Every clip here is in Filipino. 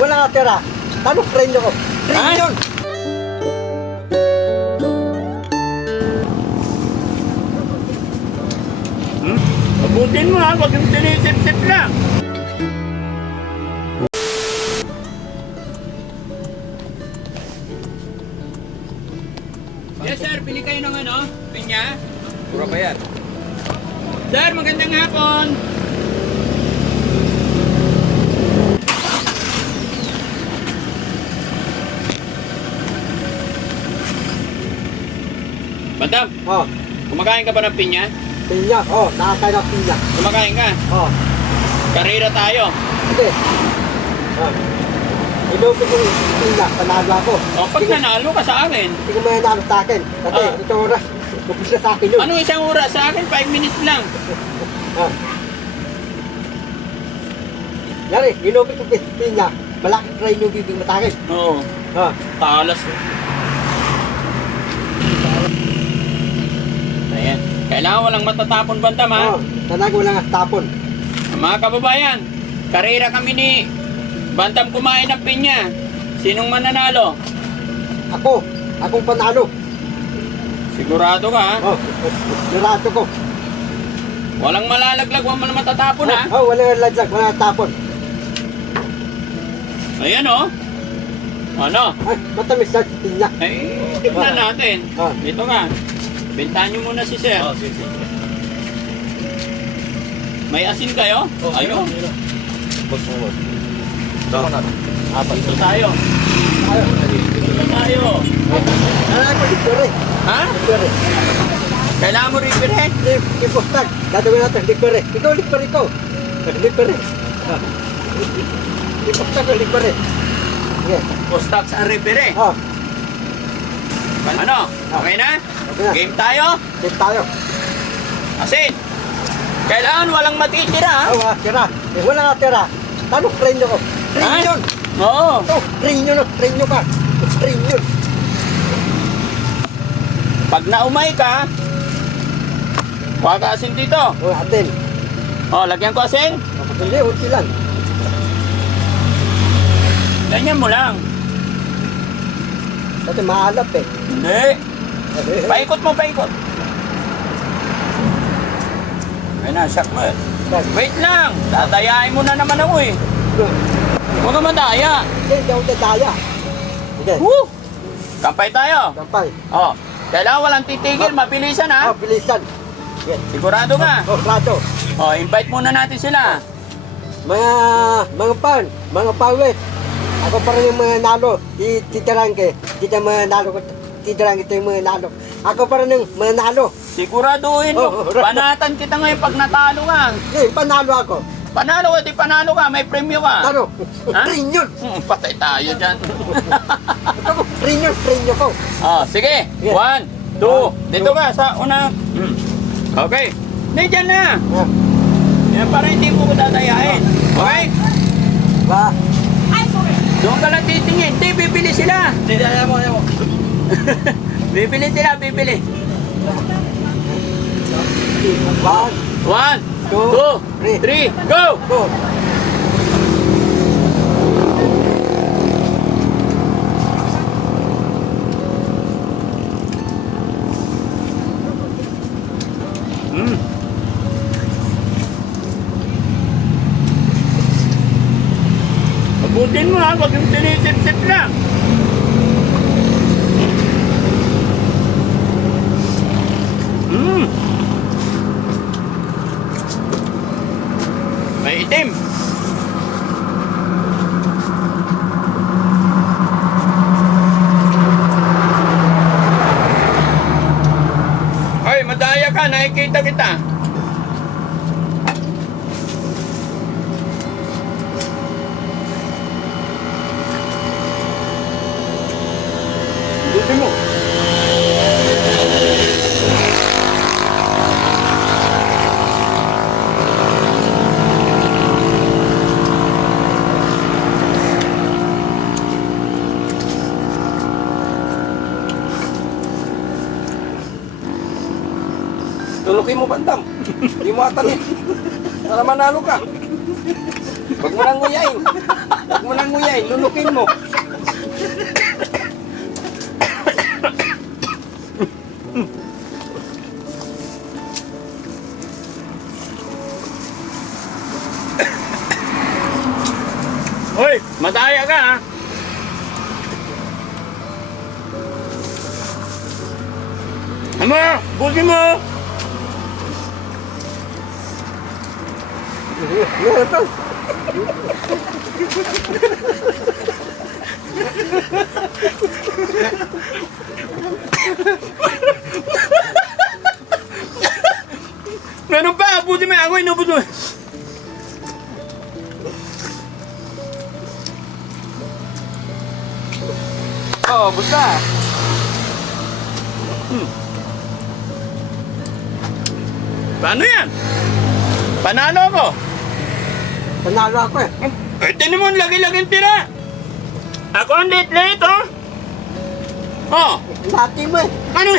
Wala nga tira. Tanong premyo ko. Premyo! Abutin mo ha, huwag yung tinisip-sip lang. Yes sir, pili kayo ng ano, pinya. Pura ba yan? Sir, magandang hapon. Madam, Oh, kumakain ka ba ng pinya? pinya. Oh, nakakain ng pinya. Kumakain ka? Oh, Karira tayo. sige. Oh. Ilupin ko yung pinya. Panalo ako. O, pag nanalo ka sa akin. Hindi ko may nanalo sa akin. Kasi Ah. ito oras. Kupis na sa akin yun. Ano isang oras sa akin? 5 minutes lang. Oh. Yari, ilupin ko yung pinya. Malaki try yung bibig mo sa akin. Oo. Oh. Talas. Ayan. Kailangan walang matatapon bantam ha. Oh, sana ko lang tapon. Mga kababayan, karera kami ni Bantam kumain ng pinya. Sinong mananalo? Ako, akong panalo. Sigurado ka ha? Oh, nirato ko. Walang malalaglag, walang matatapon ha? Oh, wala laglag, wala tapon. Ayan o. Ano? Ay, matamis na pinya. Ay, tignan natin. Ah. Dito ka. Bentahan nyo muna si Sir. sige. May asin kayo? Ayun. Boss mo. Apat. Dito tayo. Dito tayo. Nalala ko, libre. Ha? Libre. Kailangan mo rin pirhe? Ipostag, gagawin natin, libre. Ikaw, libre ko. Libre. Ah. Ipostag ko, libre. Sige. Postax ang repire. Oh, Ano? Okay na? okay na. Game tayo? Sige tayo. Asin. Kailangan walang matitira ha? Oh, wala tira. Wala nga tira. Tanong premyo ko. Premyo. Oo. Oh, premyo no. Premyo ka. Premyo. Pag naumay ka, kuha ka asin dito. Oh, atin. O, lagyan ko asin. Hindi, unti lang. Ganyan mo lang. Kasi maalap eh. Hindi. Paikot mo, paikot. Ayun na, shock mo. Wait lang. Dadayain mo na naman ako eh. Huwag ka madaya. Hindi ako dadaya. Sige. Woo! Kampay tayo. Kampay. O, kailangan walang titigil. Mabilisan ha. Oh, bilisan. Sige. Sigurado ka. Oh, rato. O, invite muna natin sila. Mga pan, mga pawit. Ako pa rin yung mga nalo. Titirangke. Dito mga nalo ko. Titirangke ito yung mga nalo. Ako pa rin yung mga nalo. Siguraduhin mo. Oh, Banatan kita ngayon pag natalo ka. Sige, panalo ako. Panalo ka, di panalo ka. May premyo ka. Ano? Ha? Prinyon. Patay tayo dyan. Ito ko, prinyo ko. Oh, sige. Sige. 1, 2. Dito ka sa una. Okay. Hindi, dyan na. Ah, Yan, para hindi mo ko dadayain. Okay? ba? Doon ka lang titingin. Hindi, bibili sila. Hindi, ayaw mo. Bibili sila, bibili. 1, 1, 2, 3, go! 2. Abutin mo ha, huwag yung tinisip-sip lang. May itim. Ay, madaya ka, nakikita kita. Buti mo. Tulukin mo, Bantam. Hindi mo atanin. Para manalo ka. Huwag mo nang nguyain. Huwag mo nang nguyain. Lunukin mo. Hoy, madaya ka ha. Ama, busin mo. Meron pa, busin mo. Ako inubos mo. Oh, basta. Paano yan? Panalo ko. Panalo ako eh. Eh, tinan mo, lagi-laging tira. Ako ang late-late, oh. Oh, Dati mo eh. ano?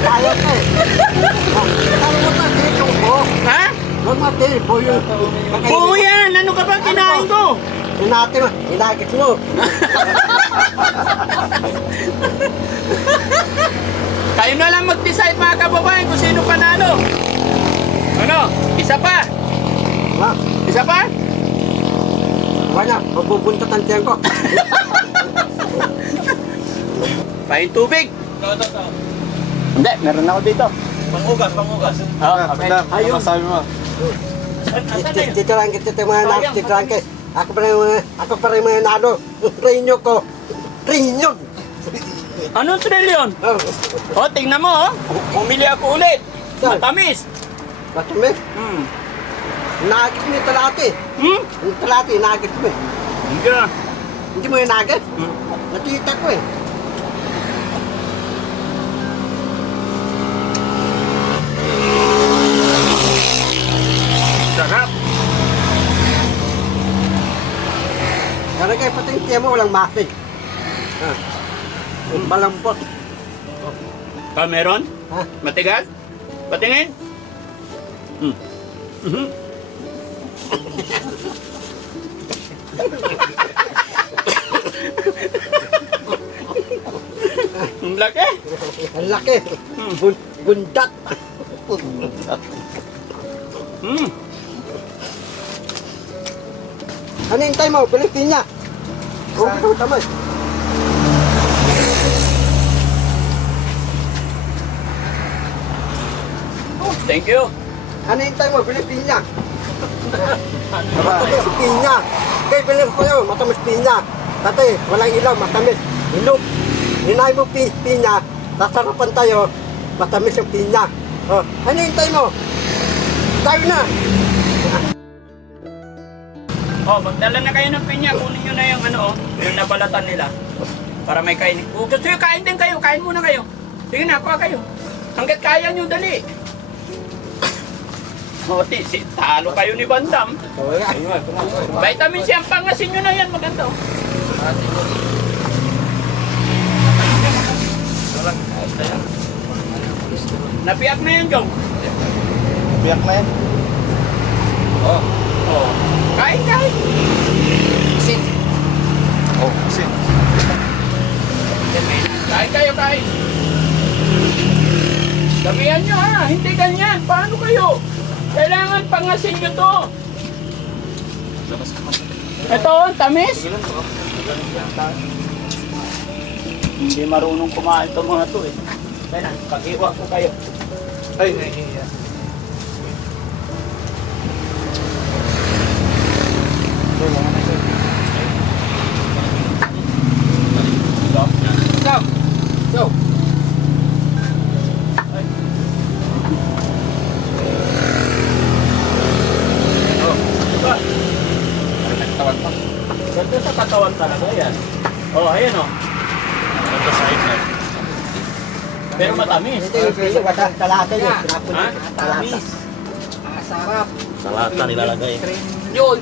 Kaya ka eh. Kaya mo ba dito ko? Ha? Huwag matilipo yun. Oo yan, ano ka ba kinain ko? Hinati mo, hinagit mo. Kayo na lang mag-decide mga kababayan kung sino panalo. Ano? Isa pa? Ha? Isa pa? Wala, magbubuntot ang tiyan ko. Pahin tubig. Hindi, meron ako dito. Pangugas. Oh, okay. Ayun. Masabi mo. Titirang kita mga anak, titirang kita. Ako pa rin mga nalo. Rinyo ko. Rinyo. Anong trilyon? Oh, Oh, tingnan mo, oh. Bumili ako ulit. Saan? Matamis. Matumis. Hmm. Nagit mo yung talati. Hmm? Yung talati, nagit mo eh. Hindi na. Hindi mo yung nagit. Hmm. Natita ko eh. Sarap. Kaya kayo pati yung tiyan mo walang masig. Ah. Malambot. Pa meron? Ha? Matigas? Patingin? Hmm. Mhm. Ang laki. Ang laki. Bundat. Hmm. Ano yung time mo? Pilitin niya. Kung ito tama eh. Oh, thank you. Ano yung time mo? Pilitin niya. Matamis pinya. Kaya bilhin ko yun, matamis pinya. Dati, walang ilaw, matamis. Hinog. Hinay mo pinya, sasarapan tayo, matamis yung pinya. Oh, ano yung time mo? Tayo na. Oh, magdala na kayo ng pinya. Kunin nyo na yung ano, oh, yung nabalatan nila. Para may kain. Kung gusto nyo, kain din kayo. Kain muna kayo. Sige na, kuha kayo. Hanggat kaya nyo, dali. O, talo kayo ni Bandam. Oh, yeah. Vitamin C ang pangasin nyo na yan. Maganda, oh. Napiyak na yan, Jong. Biyak na yan. Oh. Oh. Kain. Sin. Oh, sin. Kain kayo. Sabihan nyo ha, hindi ganyan. Paano kayo? Kailangan pangasin nyo to. Ito, tamis. Hindi marunong kumain itong mga to eh. Kaya na, pag-iwa ko kayo. Ay. Go. Diba? Ganda sa katawan talaga yan. Oh, ayan oh. Ganda sa iPad. Pero matamis. Hindi yung pinya, talata yun. Ha? Tamis. Sarap. Sa lata nilalagay. Yun.